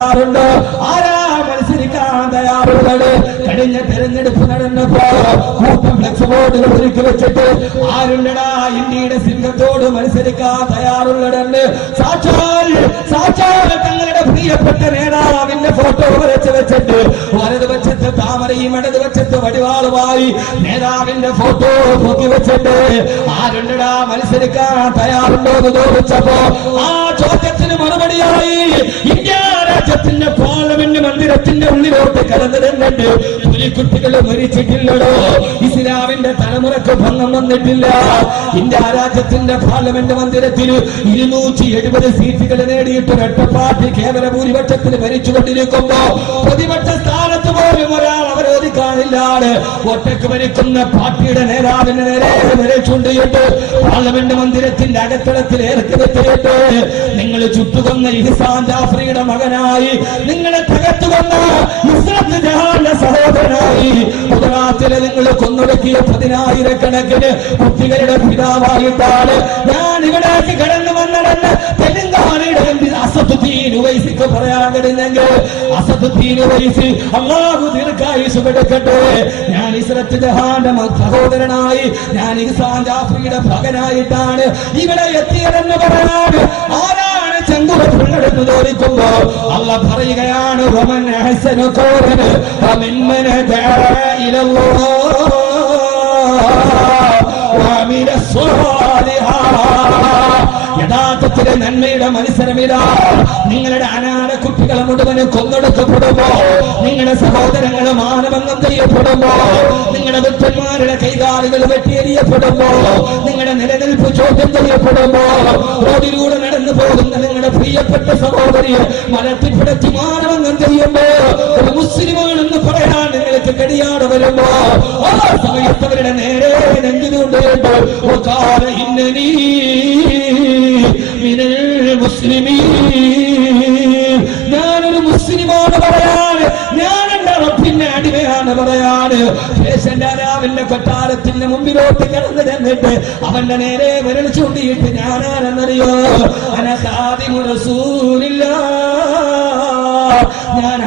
ആരാ മത്സരിക്കാൻ തയ്യാറുള്ളത്? കഴിഞ്ഞ തെരഞ്ഞെടുപ്പ് നടന്നപ്പോ കൂട്ടം ഫ്ലക്സ് ബോർഡുകൾ ഒരുക്കി വെച്ചിട്ട് ആരുണ്ടടാ ഇന്ത്യയുടെ സിംഹത്തോട് മത്സരിക്കാൻ തയ്യാറുള്ളതെന്ന് സാക്ഷാൽ തങ്ങളുടെ പ്രിയപ്പെട്ട നേതാവിന്റെ ഫോട്ടോ വരച്ച് വെച്ചിട്ട് വലതുപക്ഷത്ത് താമരയും ഇടതുപക്ഷത്ത് വടിവാളുമായി നേതാവിന്റെ ഫോട്ടോ പൊക്കി വെച്ചിട്ട് ആരുണ്ടടാ മത്സരിക്കാൻ തയ്യാറുണ്ടോ എന്ന് ചോദിച്ചപ്പോ ആ ചോദ്യത്തിന് മറുപടിയായി ഇന്ത്യ രാജ്യത്തിന്റെ പാർലമെന്റ് മന്ദിരത്തിന്റെ ഉള്ളിലോട്ട് കടന്നിരുന്നുണ്ട്. പുലിക്കുട്ടികൾ മരിച്ചിട്ടില്ലടോ, ഇസ്ലാമിന്റെ തലമുറക്ക് ഭംഗം വന്നിട്ടില്ല. ഇന്ത്യ രാജ്യത്തിന്റെ പാർലമെന്റ് മന്ദിരത്തിൽ 270 സീറ്റുകൾ നേടിയിട്ട് ഒരൊറ്റ പാർട്ടി കേവല ഭൂരിപക്ഷത്തിൽ ഭരിച്ചുകൊണ്ടിരിക്കുമ്പോ പ്രതിപക്ഷ സ്ഥാനത്ത് പോലും ഒരാൾ അവരോധിക്കാനില്ലാതെ ഒറ്റക്ക് ഭരിക്കുന്ന പാർട്ടിയുടെ നേതാവിന് നേരെ വരച്ചുകൊണ്ടിട്ട് പാർലമെന്റ് മന്ദിരത്തിന്റെ അകത്തളത്തിൽ ഏർപ്പെടുത്തിയിട്ട് നിങ്ങൾ ചുട്ടുകൊന്ന ഇഹ്സാൻ ജാഫറിയുടെ മകനായി, നിങ്ങളെ തകർത്തുകൊന്ന ഇസ്രത്ത് ജഹാന്റെ സഹോദരനായി, ഗുജറാത്തിലെ നിങ്ങൾ കൊന്നൊടുക്കിയ 10,000-കണക്കിന് കുട്ടികളുടെ പിതാവായിട്ടാണ് ഞാൻ ഇവിടേക്ക് കടന്നു വന്നതെന്ന് തെലങ്കാനയുടെ അസദുദ്ദീൻ ഉവൈസിക്ക് പറയാൻ കഴിഞ്ഞെങ്കിൽ അസദുദ്ദീൻ ഉവൈസി അല്ലാഹു ദീർഘായുസ്സ് കൊടുക്കട്ടെ. ഞാൻ ഇസ്രത്ത് ജഹാന്റെ സഹോദരനായി, ഞാൻ ഇഹ്സാൻ ജാഫറിയുടെ മകനായിട്ടാണ് ഇവിടെ എത്തിയതെന്ന് പറയാൻ ആരാണ് ചെങ്കുറപ്പുള്ളതെന്ന് ചോദിക്കുമ്പോ അല്ലാഹ് പറയുകയാണ് വമൻ അഹ്സനു ഖൗലൻ വമിമ്മൻ ദഅ ഇലല്ലാഹ് വഅമില സ്വാലിഹാ. യഥാർത്ഥത്തിലെ നന്മയുടെ മത്സരമിതാ. നിങ്ങളുടെ അനാഥ കുട്ടികളെ മുഴുവനും കൊന്നൊടുക്കപ്പെടുമ്പോ, നിങ്ങളുടെ സഹോദരങ്ങളെ മാനഭംഗം ചെയ്യപ്പെടുമ്പോ, നിങ്ങളുടെ വൃദ്ധന്മാരുടെ കൈകാലുകൾ വെട്ടിയെറിയപ്പെടുമ്പോ, നിങ്ങളുടെ നിലനിൽപ്പ് ചോദ്യം ചെയ്യപ്പെടുമ്പോ, റോഡിലൂടെ നടന്നു പോകുന്ന നിങ്ങളുടെ പ്രിയപ്പെട്ട സഹോദരിയെ മലത്തിപ്പിടച്ച് മാനഭംഗം ചെയ്യുമ്പോ, ഒരു മുസ്ലിമാണെന്ന് പറയാൻ നിങ്ങൾക്ക് കടിയാടെ വരുമ്പോ ആ സമയത്തവരുടെ നേരെ നെഞ്ചുകൊണ്ട് ഇന്നനീ ഞാനൊരു മുസ്ലിമാണ് പറയാന്, ഞാൻ എന്റെ റബ്ബിന്റെ അടിമയാണ് പറയാന്. രാജാവിന്റെ കൊട്ടാരത്തിന്റെ മുമ്പിലോട്ട് കിടന്നു ചെന്നിട്ട് അവന്റെ നേരെ വിരൽ ചൂണ്ടിയിട്ട് ഞാനാരെന്നറിയോ? അന ഖാദിമു റസൂലില്ലാഹ്, ഞാൻ